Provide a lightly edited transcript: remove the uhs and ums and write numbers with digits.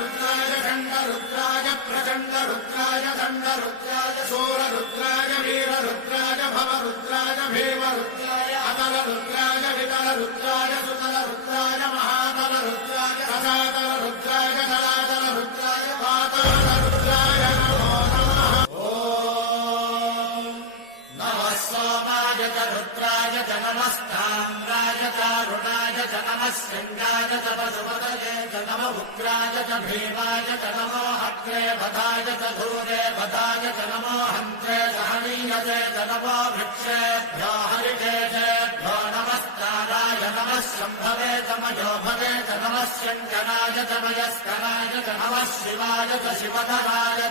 रुद्राय खण्डरुद्राय प्रचण्डरुद्राय दण्डरुद्राय शूररुद्राय वीररुद्राय भवरुद्राय भीमरुद्राय अतलरुद्राय वितलरुद्राय सुतलरुद्राय महातलरुद्राय रसातलरुद्राय जलातलरुद्राय पातालरुद्राय नमो नमः। नमः सोमाय च रुद्राय च नमस्ताम्राय च रुणाय च नमः सिंहाय च वसुमतये च नमः उग्राय च भीमाय च नमो हत्रे भदाय च धूरे भदाय च नमो हन्त्रे सहनीयते च नमो वृक्षेभ्यो हरिकेशेभ्यो नमस्ताराय नमः शम्भवे च मयो भवे च नमः स्यञ्जनाय च मयस्कराय च नमः शिवाय च शिवधराय